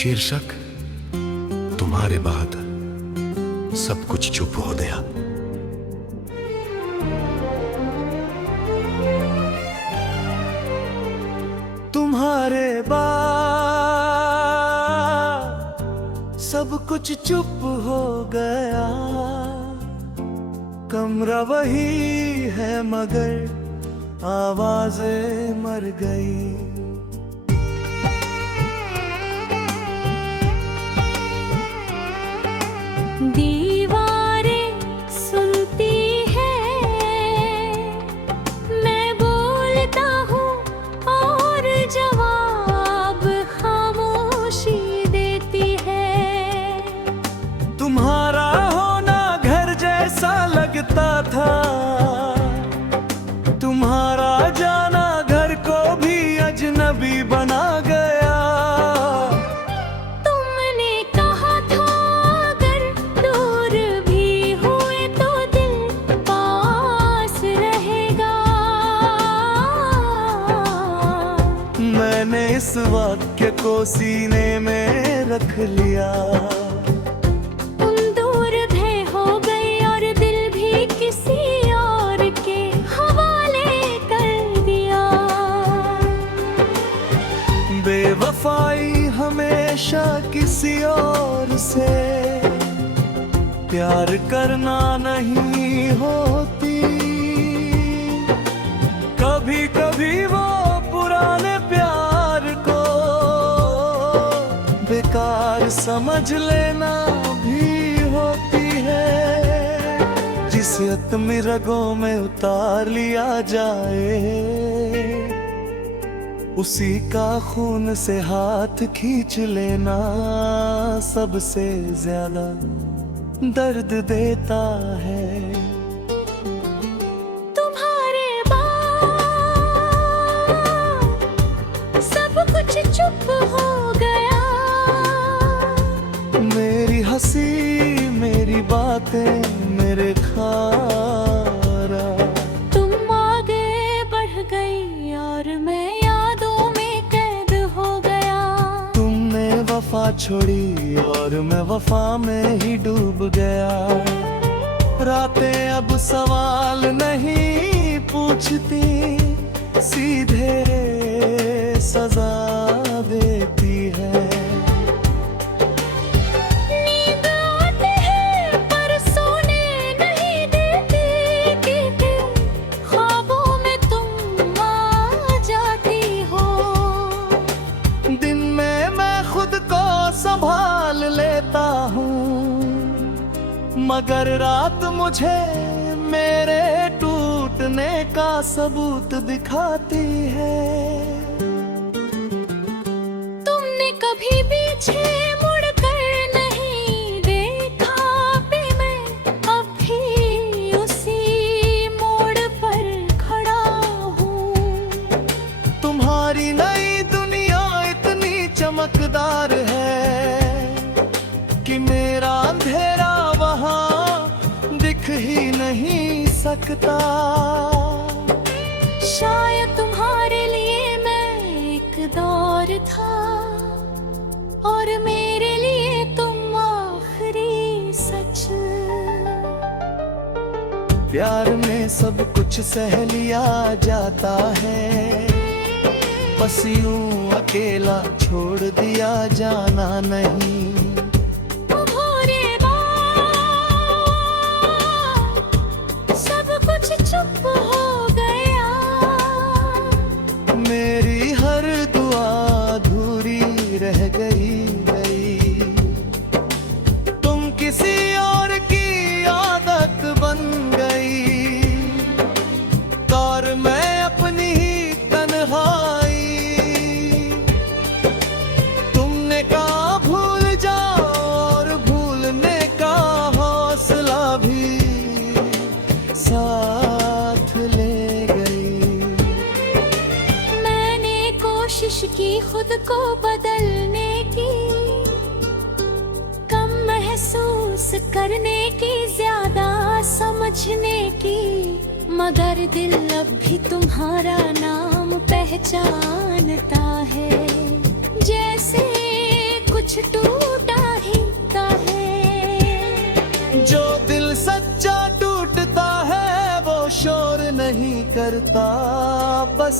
शीर्षक तुम्हारे बाद सब कुछ चुप हो गया। तुम्हारे बाद सब कुछ चुप हो गया। कमरा वही है मगर आवाजें मर गई। दीवारें सुनती है, मैं बोलता हूँ और जवाब खामोशी देती है। तुम्हारा होना घर जैसा लगता था, तुम्हारा जाना घर को भी अजनबी बना गया। मैंने इस वाक्य को सीने में रख लिया। तुम दूर थे हो गई और दिल भी किसी और के हवाले कर दिया। बेवफाई हमेशा किसी और से प्यार करना नहीं होती। कभी कभी वो पुराने प्यार को बेकार समझ लेना भी होती है। जिसे अपनी रगों में उतार लिया जाए, उसी का खून से हाथ खींच लेना सबसे ज्यादा दर्द देता है। चुप हो गया। मेरी हंसी, मेरी बातें, मेरे खारा। तुम आगे बढ़ गई और मैं यादों में कैद हो गया। तुमने वफा छोड़ी और मैं वफा में ही डूब गया। रातें अब सवाल नहीं पूछती, सीधे सजा देती है। नींद आती है पर सोने नहीं देती, कि ख्वाबों में तुम आ जाती हो। दिन में मैं खुद को संभाल लेता हूँ, मगर रात मुझे मेरे टूटने का सबूत दिखाती है। कभी पीछे मुड़कर नहीं देखा भी मैं, अब भी उसी मोड़ पर खड़ा हूँ। तुम्हारी नई दुनिया इतनी चमकदार है कि मेरा अंधेरा वहाँ दिख ही नहीं सकता। शायद तुम्हारे लिए मैं एक दौर था और मेरे लिए तुम आखिरी सच। प्यार में सब कुछ सह लिया जाता है, बस यूं अकेला छोड़ दिया जाना नहीं। तुम्हारे बाद सब कुछ चुप हो गया। मेरी हर दुआ अधूरी रह गई। तुम किसी और की आदत बन गई और मैं अपनी ही तन्हाई। तुमने कहा भूल जाओ और भूलने का हौसला भी साथ ले गई। मैंने कोशिश की खुद को बदलने की, कम महसूस करने की, ज्यादा समझने की, मगर दिल अब भी तुम्हारा नाम पहचानता है। जैसे कुछ करता, बस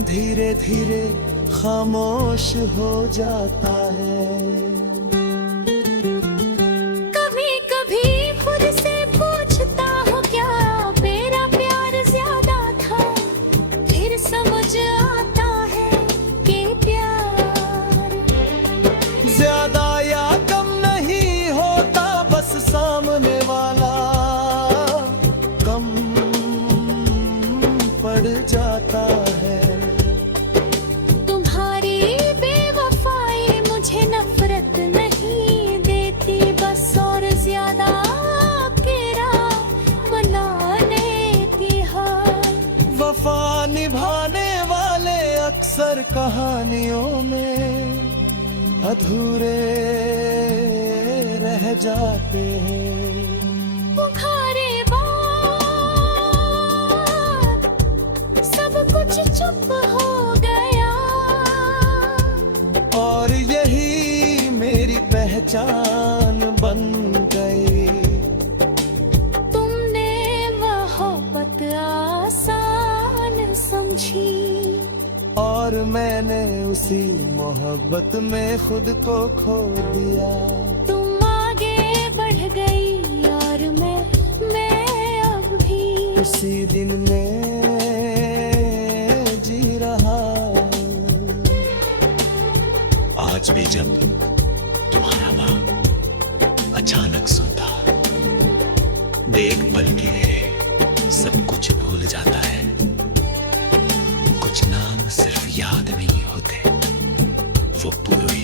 धीरे धीरे खामोश हो जाता है। कभी कभी खुद से पूछता हूँ क्या मेरा प्यार ज्यादा था, फिर समझ आता है कि प्यार ज्यादा या कम नहीं होता, बस सामने वाला कम पड़ जाता है। तुम्हारी बेवफाई मुझे नफरत नहीं देती, बस और ज्यादा केरा बनाने की है। वफा निभाने वाले अक्सर कहानियों में अधूरे रह जाते हैं। पुकारे बात सब कुछ चुप हो गया, और यही मेरी पहचान बन गई। तुमने मोहब्बत आसान समझी, और मैंने उसी मोहब्बत में खुद को खो दिया। तुम आगे बढ़ गई और मैं अब भी उसी दिन में जी रहा हूँ। आज भी जब तुम्हारा नाम अचानक सुनता, एक पल के लिए सब कुछ भूल जाता है। कुछ नाम सिर्फ याद नहीं होते, वो पूरे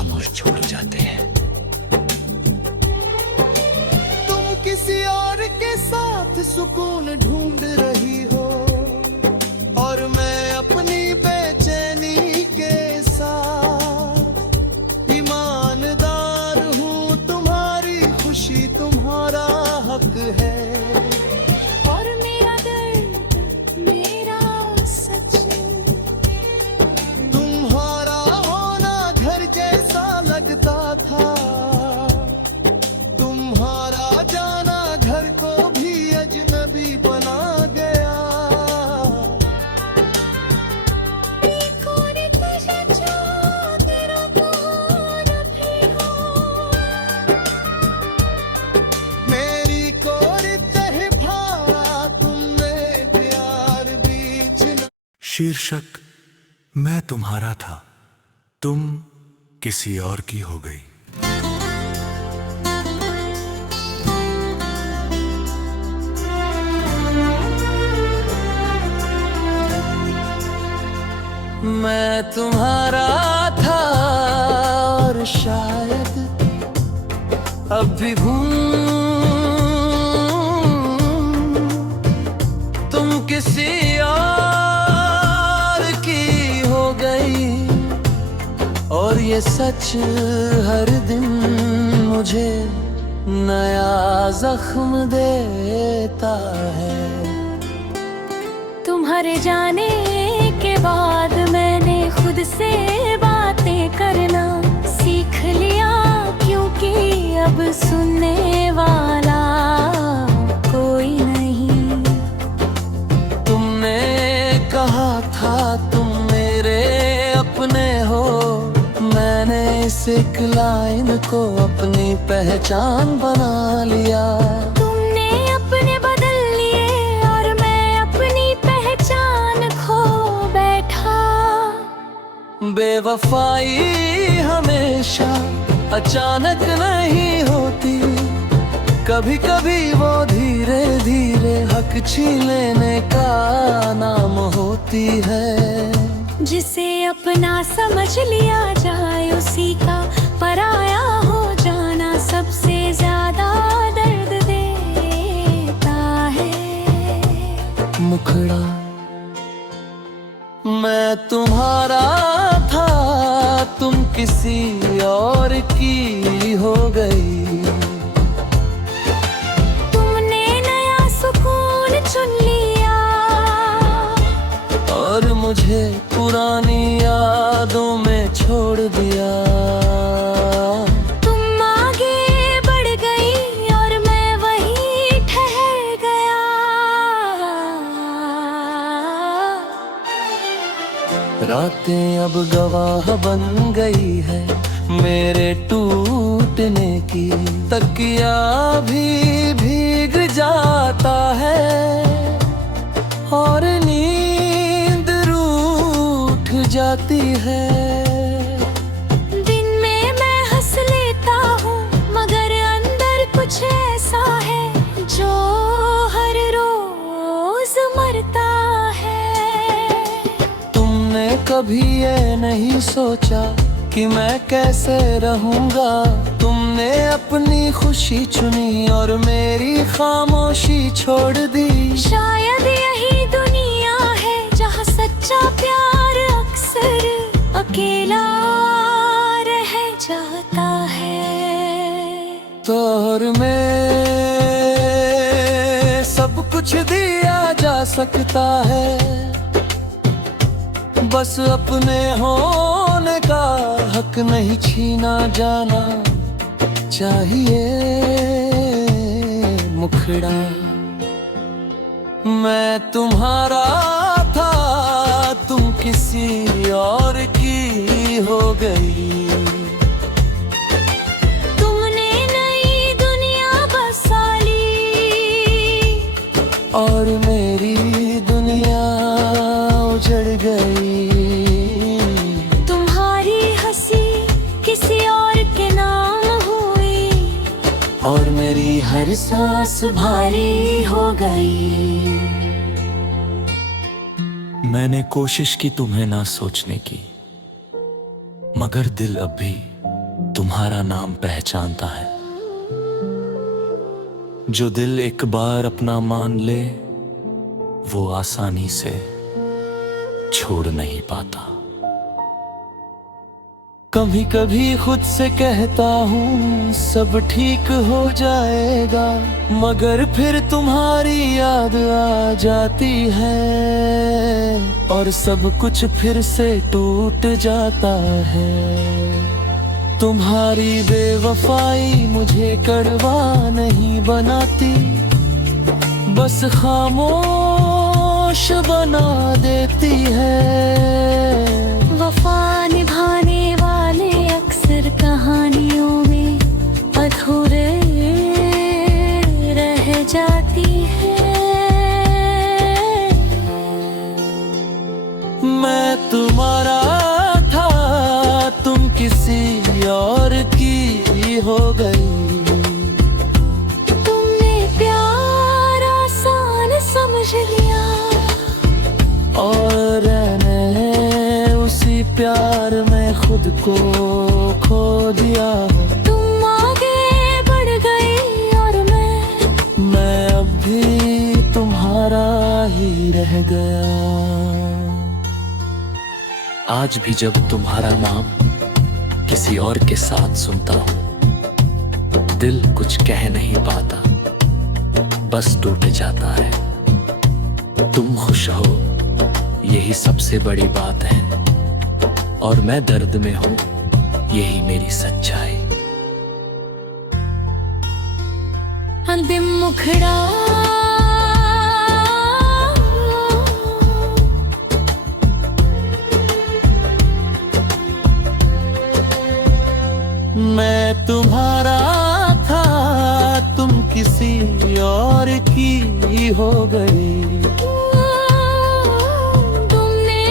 अमर छोड़ जाते हैं। तुम किसी और के साथ सुकून ढूंढ रही हो, और मैं अपनी बेचैनी के साथ ईमानदार हूँ। तुम्हारी खुशी तुम्हारा हक है, और मेरा दर्द मेरा सच। तुम्हारा होना घर जैसा लगता था, तुम्हारा जाना घर को भी अजनबी बना गया। मेरी कोर कहे भाड़ा तुमने प्यार बीच न। शीर्षक मैं तुम्हारा था, तुम किसी और की हो गई। मैं तुम्हारा था और शायद अब भी हूँ। तुम किसी और की हो गई, और ये सच हर दिन मुझे नया जख्म देता है। तुम्हारे जाने के बाद मैंने खुद से बातें करना सीख लिया, क्योंकि अब सुनने वाला कोई नहीं। तुमने कहा था तुम मेरे अपने हो, मैंने इस एक लाइन को अपनी पहचान बना लिया। तुमने अपने बदल लिए और मैं अपनी पहचान खो बैठा। बेवफाई हमेशा अचानक नहीं होती, कभी कभी वो धीरे धीरे हक छीन लेने का नाम होती है। जिसे अपना समझ लिया जाए उसी का पराया हो जाना सबसे ज्यादा दर्द देता है। मुखड़ा मैं तुम्हारा था, तुम किसी और की हो गई। तुमने नया सुकून चुन लिया और मुझे पुरानी यादों में छोड़ दिया। तुम आगे बढ़ गई और मैं वहीं ठहर गया। रातें अब गवाह बन गई है मेरे टूटने की। तकिया भी भीग जाता है और नींद रूठ जाती है। दिन में मैं हंस लेता हूँ मगर अंदर कुछ ऐसा है जो हर रोज मरता है। तुमने कभी ये नहीं सोचा कि मैं कैसे रहूंगा। तुमने अपनी खुशी चुनी और मेरी खामोशी छोड़ दी। शायद यही दुनिया है जहाँ सच्चा प्यार अक्सर अकेला रह जाता है। तो और में सब कुछ दिया जा सकता है, बस अपने होने का हक नहीं छीना जाना चाहिए। मुखड़ा मैं तुम्हारा था, तुम किसी और की हो गई। तुमने नई दुनिया बसा ली और मेरी दुनिया उजड़ गई। तुम्हारी हंसी किसी और के नाम हुई और मेरी हर सांस भारी हो गई। मैंने कोशिश की तुम्हें ना सोचने की, मगर दिल अब भी तुम्हारा नाम पहचानता है। जो दिल एक बार अपना मान ले वो आसानी से छोड़ नहीं पाता। कभी कभी खुद से कहता हूँ सब ठीक हो जाएगा, मगर फिर तुम्हारी याद आ जाती है और सब कुछ फिर से टूट जाता है। तुम्हारी बेवफाई मुझे कड़वा नहीं बनाती, बस खामोश बना देती है। वफा निभाने वाले अक्सर कहानियों में अधूरे रह जाती है। मैं तुम्हारा था, तुम किसी और की हो गई। तुमने प्यार आसान समझ लिया और रहने उसी प्यार में खुद को खो दिया। तुम आगे बढ़ गई और मैं अब भी तुम्हारा ही रह गया। आज भी जब तुम्हारा नाम किसी और के साथ सुनता हूँ, दिल कुछ कह नहीं पाता, बस टूट जाता है। तुम खुश हो यही सबसे बड़ी बात है, और मैं दर्द में हूँ यही मेरी सच्चाई। अंतिम मुखड़ा मैं तुम्हारा था, तुम किसी और की हो गई। तुमने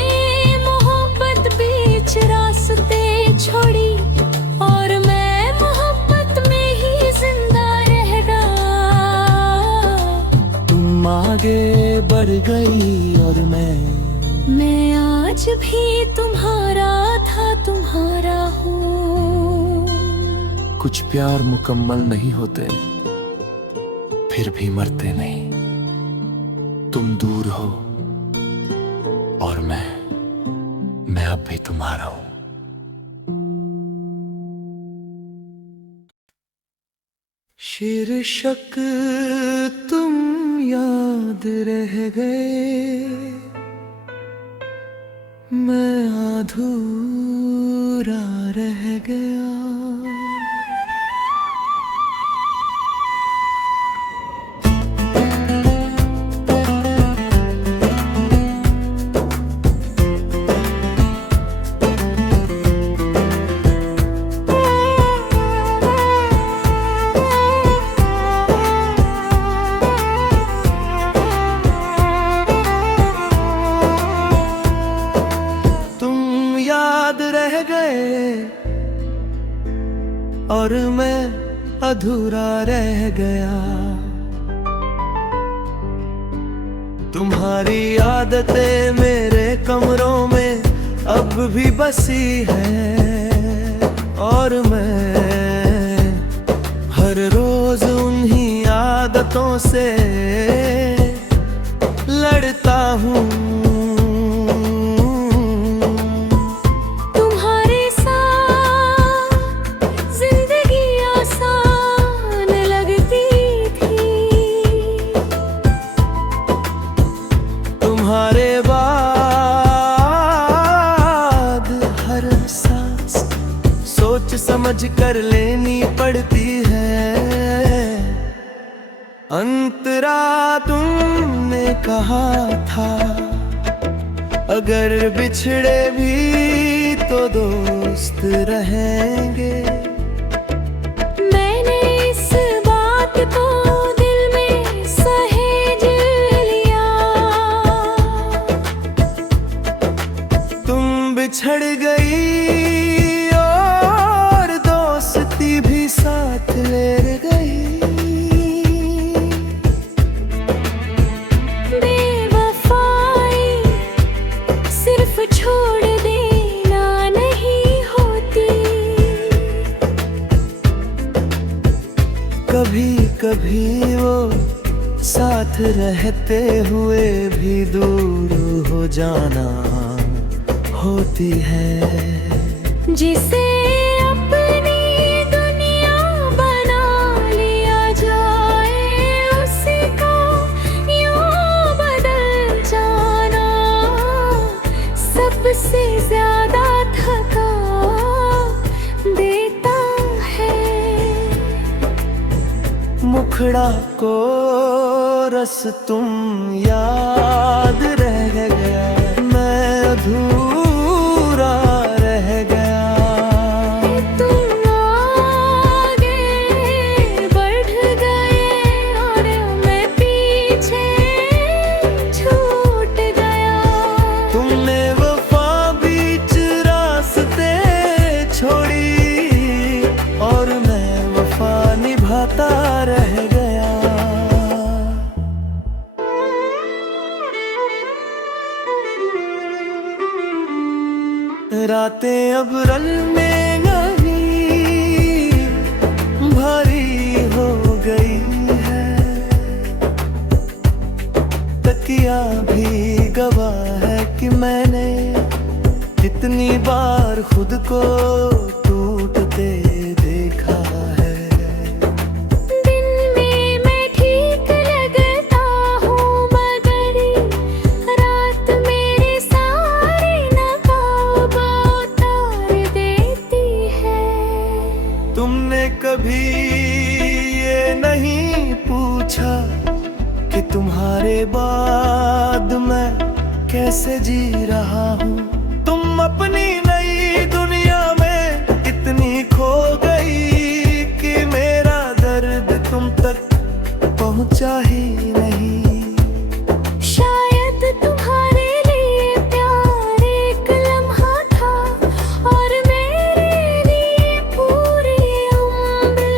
मोहब्बत बीच रास्ते छोड़ी और मैं मोहब्बत में ही जिंदा रह गया। तुम आगे बढ़ गई और मैं आज भी तुम्हारा था, तुम्हारा हूँ। कुछ प्यार मुकम्मल नहीं होते, फिर भी मरते नहीं। तुम दूर हो और मैं अब भी तुम्हारा हूं। शीर्षक तुम याद रह गए, मैं अधूरा रह गया। और मैं अधूरा रह गया। तुम्हारी आदतें मेरे कमरों में अब भी बसी है, और मैं हर रोज उन्हीं आदतों से लड़ता हूँ। तुम्हारे साथ जिंदगी आसान लगती थी, तुम्हारे बाद हर सांस सोच समझ कर लेनी पड़ती है। अंतरा तुमने कहा था, अगर बिछड़े भी तो दोस्त रहेंगे। मैंने इस बात को दिल में सहेज लिया। तुम बिछड़ गई और दोस्ती भी साथ ले गई। बेवफाई सिर्फ छोड़ देना नहीं होती, कभी कभी वो साथ रहते हुए भी दूर हो जाना होती है। जिसे अपनी दुनिया बना लिया जाए, उसी का यूं बदल जाना सबसे ज्यादा थका देता है। मुखड़ा को रस तुम याद रह गया, मैं अधूरा रह गया। तुम आगे बढ़ गए और मैं पीछे छूट गया। तुमने वफा बीच रास्ते छोड़ी, और मैं वफा निभाता रह गया। रातें अब रल में नहीं भारी हो गई है, तकिया भी गवाह है कि मैंने कितनी बार खुद को टूटते देखा है। दिन में मैं ठीक लगता हूँ, मगर रात मेरी सारी नकाब उतार देती है। तुमने कभी ये नहीं पूछा कि तुम्हारे बाद मैं कैसे जी रहा हूँ। तुम अपनी नई दुनिया में इतनी खो गई कि मेरा दर्द तुम तक पहुँचा ही नहीं। शायद तुम्हारे लिए प्यार एक लम्हा था, और मेरे लिए पूरी उम्र।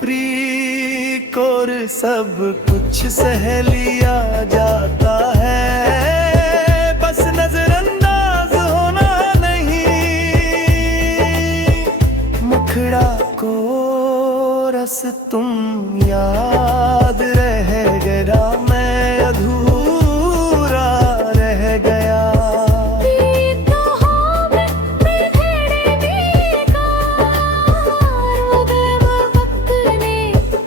प्रीत और सब कुछ सह लिया जाता है, बस नजरअंदाज होना नहीं। मुखड़ा को रस तुम याद रह गया, मैं अधूरा रह गया। तो हो बिखरे बेकार हो गए वो वक्त ने,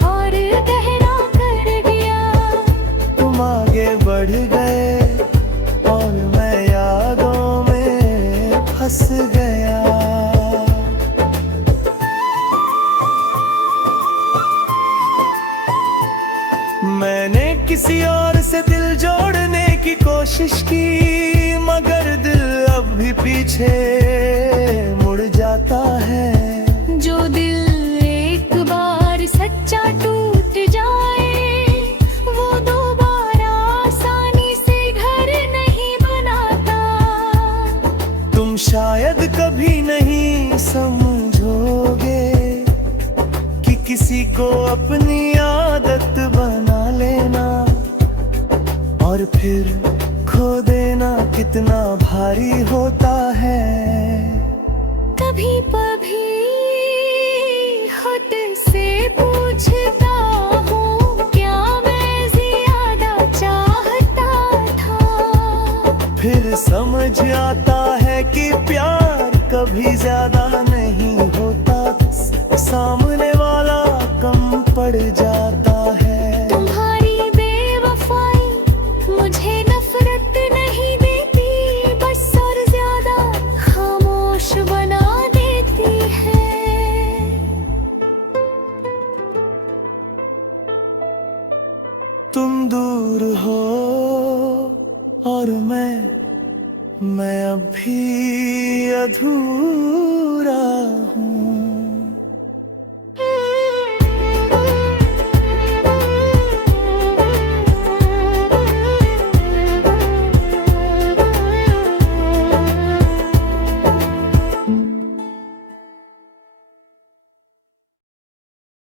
और गहरा कर दिया। तुम आगे बढ़ गए और मैं यादों में फंस गया। मैंने किसी और से दिल जोड़ने की कोशिश की, मगर दिल अब भी पीछे मुड़ जाता है। जो दिल एक बार सच्चा टूट जाए, वो दोबारा आसानी से घर नहीं बनाता। तुम शायद कभी नहीं समझोगे किसी को अपनी आदत बना लेना और फिर खो देना कितना भारी होता है। कभी कभी खुद से पूछता हूँ क्या मैं ज्यादा चाहता था। फिर समझ आता है कि प्यार कभी ज्यादा नहीं होता, सामने वाला कम पड़ जाता है। तुम्हारी बेवफाई मुझे नफरत नहीं देती, बस और ज्यादा खामोश बना देती है। तुम दूर हो और मैं अब भी अधूरा हूँ।